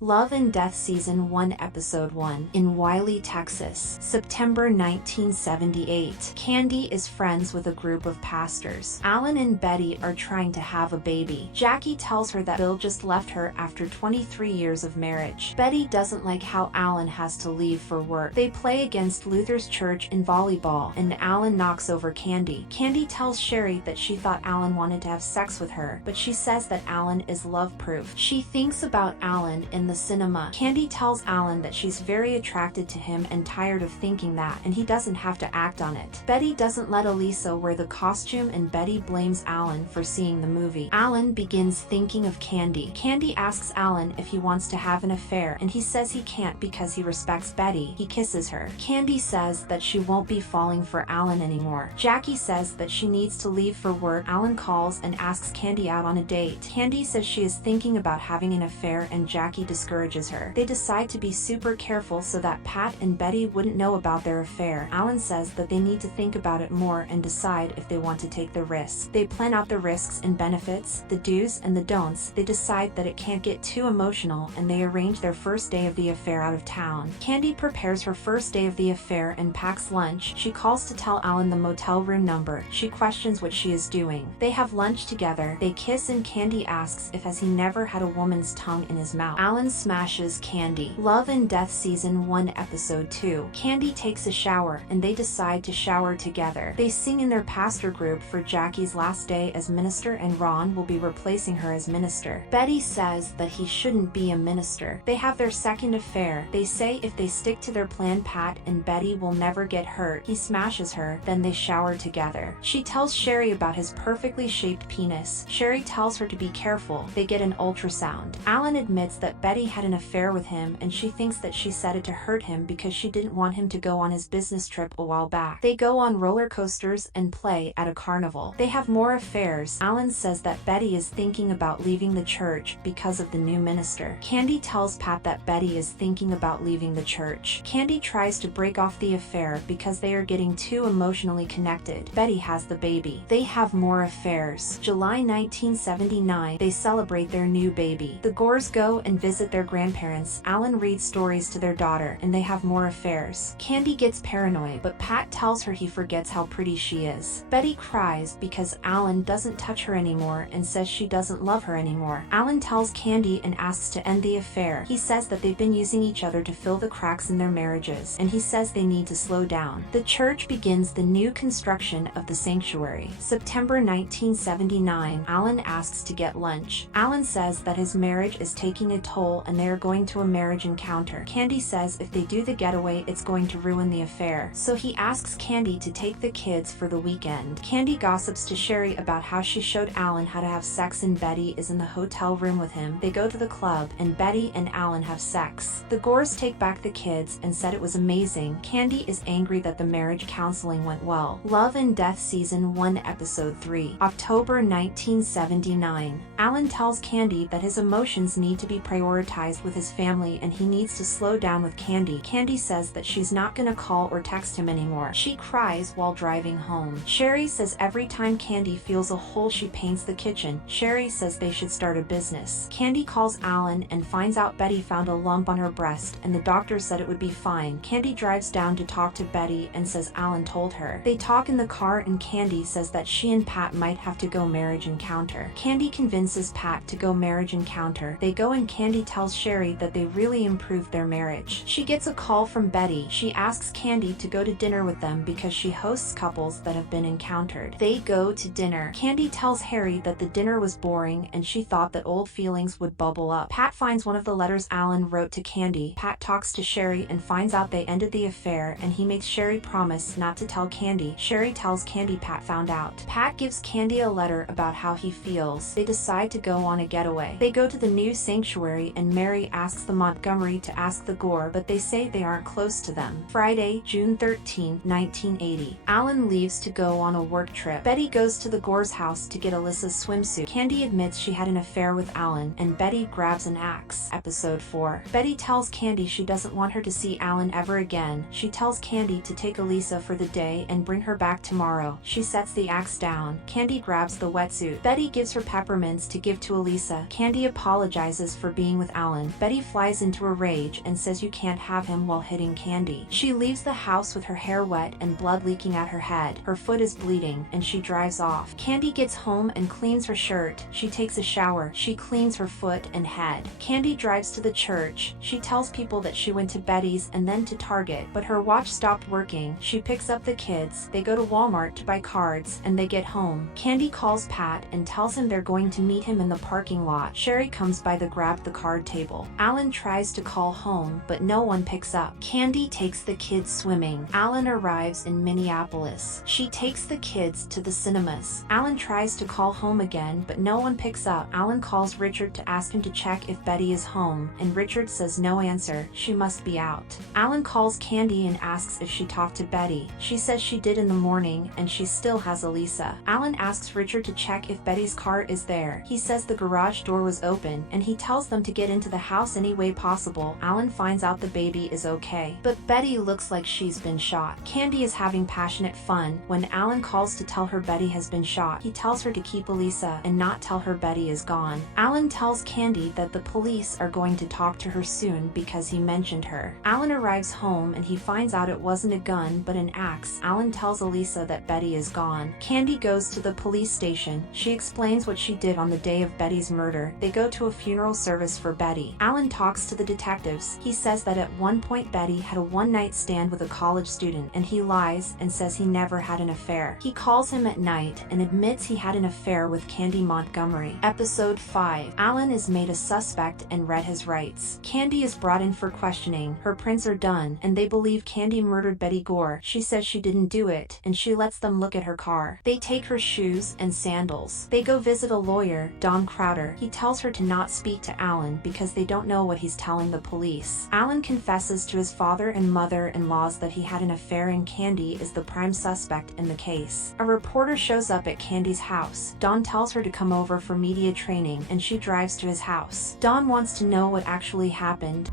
Love and Death Season 1 Episode 1 in Wylie, Texas, September 1978. Candy is friends with a group of pastors. Alan and Betty are trying to have a baby. Jackie tells her that Bill just left her after 23 years of marriage. Betty doesn't like how Alan has to leave for work. They play against Luther's church in volleyball, and Alan knocks over Candy. Candy tells Sherry that she thought Alan wanted to have sex with her, but she says that Alan is love-proof. She thinks about Alan in the cinema. Candy tells Alan that she's very attracted to him and tired of thinking that, and he doesn't have to act on it. Betty doesn't let Elisa wear the costume, and Betty blames Alan for seeing the movie. Alan begins thinking of Candy. Candy asks Alan if he wants to have an affair, and he says he can't because he respects Betty. He kisses her. Candy says that she won't be falling for Alan anymore. Jackie says that she needs to leave for work. Alan calls and asks Candy out on a date. Candy says she is thinking about having an affair, and Jackie discourages her. They decide to be super careful so that Pat and Betty wouldn't know about their affair. Alan says that they need to think about it more and decide if they want to take the risk. They plan out the risks and benefits, the do's and the don'ts. They decide that it can't get too emotional, and they arrange their first day of the affair out of town. Candy prepares her first day of the affair and packs lunch. She calls to tell Alan the motel room number. She questions what she is doing. They have lunch together. They kiss, and Candy asks if has he never had a woman's tongue in his mouth. Alan smashes Candy. Love and Death Season 1 Episode 2. Candy takes a shower, and they decide to shower together. They sing in their pastor group for Jackie's last day as minister, and Ron will be replacing her as minister. Betty says that he shouldn't be a minister. They have their second affair. They say if they stick to their plan, Pat and Betty will never get hurt. He smashes her, then they shower together. She tells Sherry about his perfectly shaped penis. Sherry tells her to be careful. They get an ultrasound. Alan admits that Betty had an affair with him, and she thinks that she said it to hurt him because she didn't want him to go on his business trip a while back. They go on roller coasters and play at a carnival. They have more affairs. Alan says that Betty is thinking about leaving the church because of the new minister. Candy tells Pat that Betty is thinking about leaving the church. Candy tries to break off the affair because they are getting too emotionally connected. Betty has the baby. They have more affairs. July 1979, they celebrate their new baby. The Gores go and visit their grandparents. Alan reads stories to their daughter, and they have more affairs. Candy gets paranoid, but Pat tells her he forgets how pretty she is. Betty cries because Alan doesn't touch her anymore and says she doesn't love her anymore. Alan tells Candy and asks to end the affair. He says that they've been using each other to fill the cracks in their marriages, and he says they need to slow down. The church begins the new construction of the sanctuary. September 1979, Alan asks to get lunch. Alan says that his marriage is taking a toll and they are going to a marriage encounter. Candy says if they do the getaway, it's going to ruin the affair. So he asks Candy to take the kids for the weekend. Candy gossips to Sherry about how she showed Alan how to have sex, and Betty is in the hotel room with him. They go to the club, and Betty and Alan have sex. The Gores take back the kids and said it was amazing. Candy is angry that the marriage counseling went well. Love and Death Season 1 Episode 3. October 1979. Alan tells Candy that his emotions need to be prioritized with his family, and he needs to slow down with Candy. Candy says that she's not gonna call or text him anymore. She cries while driving home. Sherry says every time Candy feels a hole, she paints the kitchen. Sherry says they should start a business. Candy calls Alan and finds out Betty found a lump on her breast, and the doctor said it would be fine. Candy drives down to talk to Betty and says Alan told her. They talk in the car, and Candy says that she and Pat might have to go marriage encounter. Candy convinces Pat to go marriage encounter. They go, and Candy tells Sherry that they really improved their marriage. She gets a call from Betty. She asks Candy to go to dinner with them because she hosts couples that have been encountered. They go to dinner. Candy tells Harry that the dinner was boring and she thought that old feelings would bubble up. Pat finds one of the letters Alan wrote to Candy. Pat talks to Sherry and finds out they ended the affair, and he makes Sherry promise not to tell Candy. Sherry tells Candy Pat found out. Pat gives Candy a letter about how he feels. They decide to go on a getaway. They go to the new sanctuary, and Mary asks the Montgomery to ask the Gore, but they say they aren't close to them. Friday, June 13, 1980. Alan leaves to go on a work trip. Betty goes to the Gore's house to get Alyssa's swimsuit. Candy admits she had an affair with Alan, and Betty grabs an axe. Episode 4. Betty tells Candy she doesn't want her to see Alan ever again. She tells Candy to take Elisa for the day and bring her back tomorrow. She sets the axe down. Candy grabs the wetsuit. Betty gives her peppermints to give to Elisa. Candy apologizes for being with with Alan, Betty flies into a rage and says you can't have him while hitting Candy. She leaves the house with her hair wet and blood leaking at her head. Her foot is bleeding and she drives off. Candy gets home and cleans her shirt. She takes a shower. She cleans her foot and head. Candy drives to the church. She tells people that she went to Betty's and then to Target, but her watch stopped working. She picks up the kids. They go to Walmart to buy cards and they get home. Candy calls Pat and tells him they're going to meet him in the parking lot. Sherry comes by to grab the card table. Alan tries to call home, but no one picks up. Candy takes the kids swimming. Alan arrives in Minneapolis. She takes the kids to the cinemas. Alan tries to call home again, but no one picks up. Alan calls Richard to ask him to check if Betty is home, and Richard says no answer. She must be out. Alan calls Candy and asks if she talked to Betty. She says she did in the morning, and she still has Elisa. Alan asks Richard to check if Betty's car is there. He says the garage door was open, and he tells them to get into the house any way possible. Alan finds out the baby is okay, but Betty looks like she's been shot. Candy is having passionate fun. When Alan calls to tell her Betty has been shot, he tells her to keep Elisa and not tell her Betty is gone. Alan tells Candy that the police are going to talk to her soon because he mentioned her. Alan arrives home and he finds out it wasn't a gun but an axe. Alan tells Elisa that Betty is gone. Candy goes to the police station. She explains what she did on the day of Betty's murder. They go to a funeral service for Betty. Alan talks to the detectives. He says that at one point Betty had a one-night stand with a college student, and he lies and says he never had an affair. He calls him at night and admits he had an affair with Candy Montgomery. Episode 5. Alan is made a suspect and read his rights. Candy is brought in for questioning. Her prints are done, and they believe Candy murdered Betty Gore. She says she didn't do it, and she lets them look at her car. They take her shoes and sandals. They go visit a lawyer, Don Crowder. He tells her to not speak to Alan because they don't know what he's telling the police. Alan confesses to his father and mother-in-laws that he had an affair, and Candy is the prime suspect in the case. A reporter shows up at Candy's house. Don tells her to come over for media training, and she drives to his house. Don wants to know what actually happened.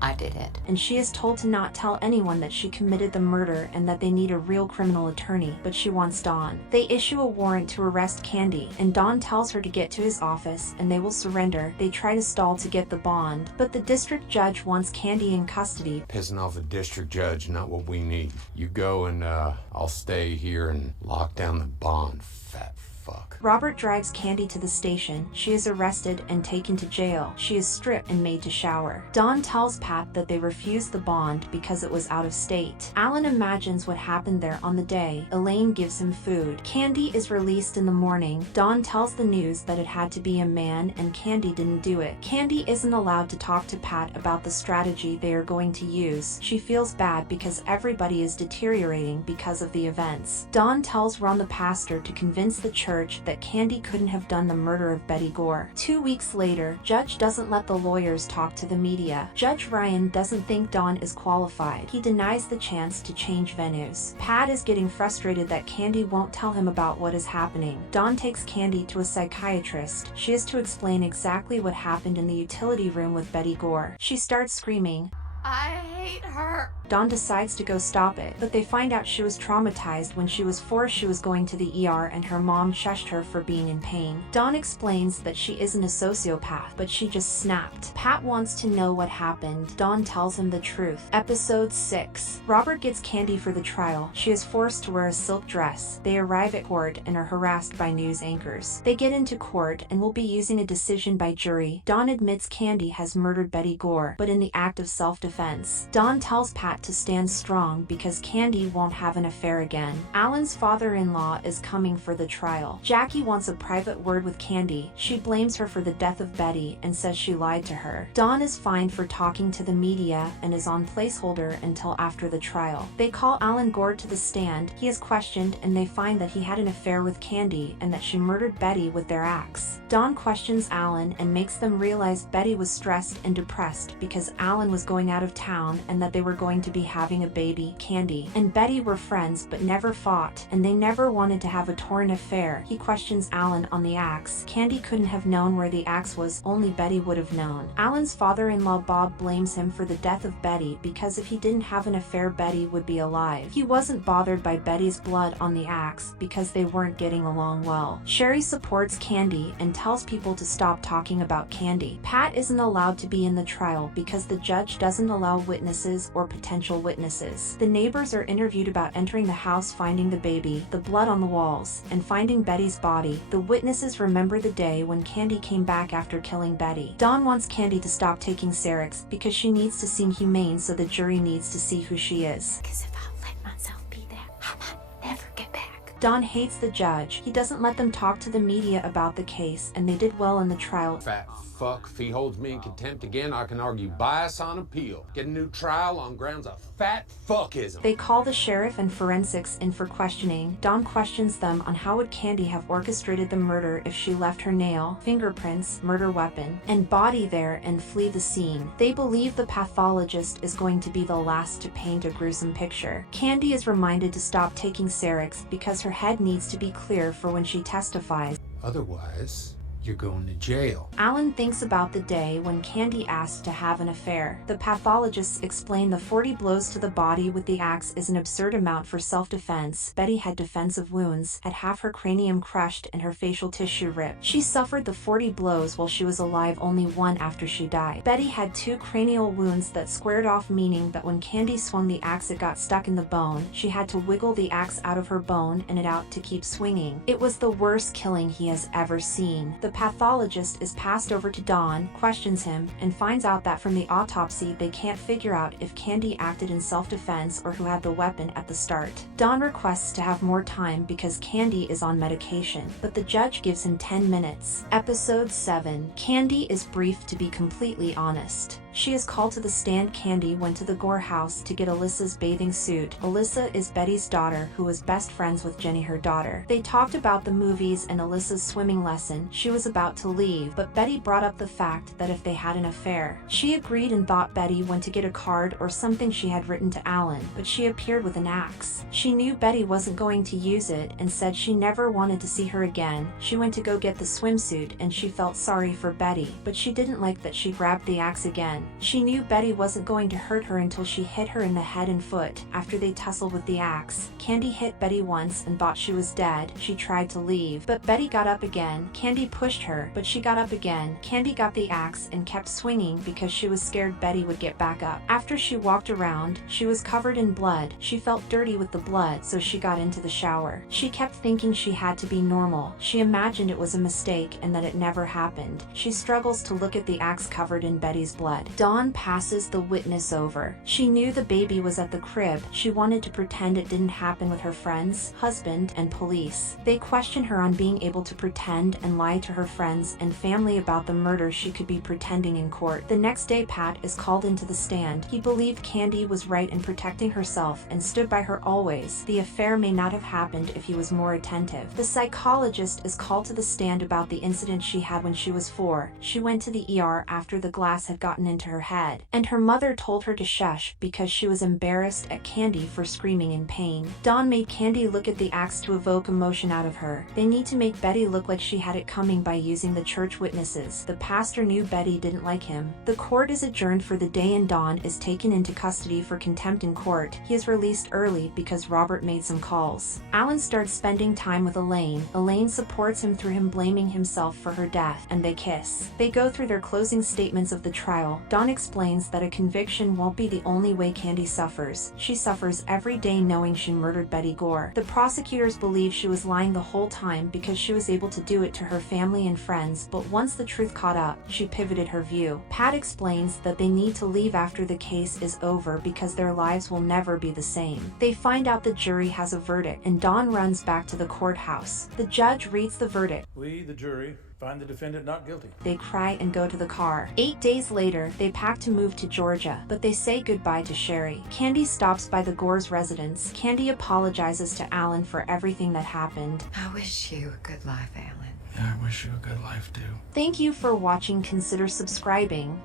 I did it. And she is told to not tell anyone that she committed the murder and that they need a real criminal attorney, but she wants Don. They issue a warrant to arrest Candy, and Don tells her to get to his office and they will surrender. They try to stall to get the bond, but the district judge wants Candy in custody. Pissing off a district judge, not what we need. You go and I'll stay here and lock down the bond, fat fuck. Robert drives Candy to the station. She is arrested and taken to jail. She is stripped and made to shower. Don tells Pat that they refused the bond because it was out of state. Alan imagines what happened there on the day. Elaine gives him food. Candy is released in the morning. Don tells the news that it had to be a man and Candy didn't do it. Candy isn't allowed to talk to Pat about the strategy they are going to use. She feels bad because everybody is deteriorating because of the events. Don tells Ron the pastor to convince the church that Candy couldn't have done the murder of Betty Gore. 2 weeks later, Judge doesn't let the lawyers talk to the media. Judge Ryan doesn't think Don is qualified. He denies the chance to change venues. Pat is getting frustrated that Candy won't tell him about what is happening. Don takes Candy to a psychiatrist. She is to explain exactly what happened in the utility room with Betty Gore. She starts screaming, I hate her. Don decides to go stop it, but they find out she was traumatized when she was 4. She was going to the ER and her mom shushed her for being in pain. Don explains that she isn't a sociopath, but she just snapped. Pat wants to know what happened. Don tells him the truth. Episode 6. Robert gets Candy for the trial. She is forced to wear a silk dress. They arrive at court and are harassed by news anchors. They get into court and will be using a decision by jury. Don admits Candy has murdered Betty Gore, but in the act of self-defense. Don tells Pat to stand strong because Candy won't have an affair again. Alan's father-in-law is coming for the trial. Jackie wants a private word with Candy. She blames her for the death of Betty and says she lied to her. Don is fined for talking to the media and is on placeholder until after the trial. They call Alan Gord to the stand. He is questioned and they find that he had an affair with Candy and that she murdered Betty with their axe. Don questions Alan and makes them realize Betty was stressed and depressed because Alan was going out out of town and that they were going to be having a baby. Candy and Betty were friends but never fought, and they never wanted to have a torn affair. He questions Alan on the axe. Candy couldn't have known where the axe was, only Betty would have known. Alan's father-in-law Bob blames him for the death of Betty because if he didn't have an affair, Betty would be alive. He wasn't bothered by Betty's blood on the axe because they weren't getting along well. Sherry supports Candy and tells people to stop talking about Candy. Pat isn't allowed to be in the trial because the judge doesn't allow witnesses or potential witnesses. The neighbors are interviewed about entering the house, finding the baby, the blood on the walls, and finding Betty's body. The witnesses remember the day when Candy came back after killing Betty. Dawn wants Candy to stop taking Cerex because she needs to seem humane, so the jury needs to see who she is. Because if I let myself be there, I might never get back. Dawn hates the judge. He doesn't let them talk to the media about the case, and they did well in the trial. Fat fuck. If he holds me in contempt again, I can argue bias on appeal. Get a new trial on grounds of fat fuckism. They call the sheriff and forensics in for questioning. Dawn questions them on how would Candy have orchestrated the murder if she left her nail, fingerprints, murder weapon, and body there and flee the scene. They believe the pathologist is going to be the last to paint a gruesome picture. Candy is reminded to stop taking Cerex because her head needs to be clear for when she testifies. Otherwise, you're going to jail. Alan thinks about the day when Candy asked to have an affair. The pathologists explain the 40 blows to the body with the axe is an absurd amount for self-defense. Betty had defensive wounds, had half her cranium crushed and her facial tissue ripped. She suffered the 40 blows while she was alive, only one after she died. Betty had 2 cranial wounds that squared off, meaning that when Candy swung the axe it got stuck in the bone. She had to wiggle the axe out of her bone and it out to keep swinging. It was the worst killing he has ever seen. The pathologist is passed over to Dawn, questions him, and finds out that from the autopsy they can't figure out if Candy acted in self-defense or who had the weapon at the start. Dawn requests to have more time because Candy is on medication, but the judge gives him 10 minutes. Episode 7. Candy is briefed to be completely honest. She is called to the stand. Candy went to the Gore house to get Alyssa's bathing suit. Alyssa is Betty's daughter, who was best friends with Jenny, her daughter. They talked about the movies and Alyssa's swimming lesson. She was about to leave, but Betty brought up the fact that if they had an affair. She agreed and thought Betty went to get a card or something she had written to Alan, but she appeared with an axe. She knew Betty wasn't going to use it and said she never wanted to see her again. She went to go get the swimsuit and she felt sorry for Betty, but she didn't like that she grabbed the axe again. She knew Betty wasn't going to hurt her until she hit her in the head and foot. After they tussled with the axe, Candy hit Betty once and thought she was dead. She tried to leave, but Betty got up again. Candy pushed her, but she got up again. Candy got the axe and kept swinging because she was scared Betty would get back up. After she walked around, she was covered in blood. She felt dirty with the blood, so she got into the shower. She kept thinking she had to be normal. She imagined it was a mistake and that it never happened. She struggles to look at the axe covered in Betty's blood. Dawn passes the witness over. She knew the baby was at the crib. She wanted to pretend it didn't happen with her friends, husband, and police. They question her on being able to pretend and lie to her friends and family about the murder she could be pretending in court. The next day, Pat is called into the stand. He believed Candy was right in protecting herself and stood by her always. The affair may not have happened if he was more attentive. The psychologist is called to the stand about the incident she had when she was 4. She went to the ER after the glass had gotten into her head, and her mother told her to shush because she was embarrassed at Candy for screaming in pain. Dawn made Candy look at the axe to evoke emotion out of her. They need to make Betty look like she had it coming by using the church witnesses. The pastor knew Betty didn't like him. The court is adjourned for the day and Dawn is taken into custody for contempt in court. He is released early because Robert made some calls. Alan starts spending time with Elaine. Elaine supports him through him blaming himself for her death, and they kiss. They go through their closing statements of the trial. Dawn explains that a conviction won't be the only way Candy suffers. She suffers every day knowing she murdered Betty Gore. The prosecutors believe she was lying the whole time because she was able to do it to her family and friends, but once the truth caught up, she pivoted her view. Pat explains that they need to leave after the case is over because their lives will never be the same. They find out the jury has a verdict, and Dawn runs back to the courthouse. The judge reads the verdict. We, the jury, find the defendant not guilty. They cry and go to the car. 8 days later, they pack to move to Georgia, but they say goodbye to Sherry. Candy stops by the Gore's residence. Candy apologizes to Alan for everything that happened. I wish you a good life, Alan. Yeah, I wish you a good life too. Thank you for watching. Consider subscribing.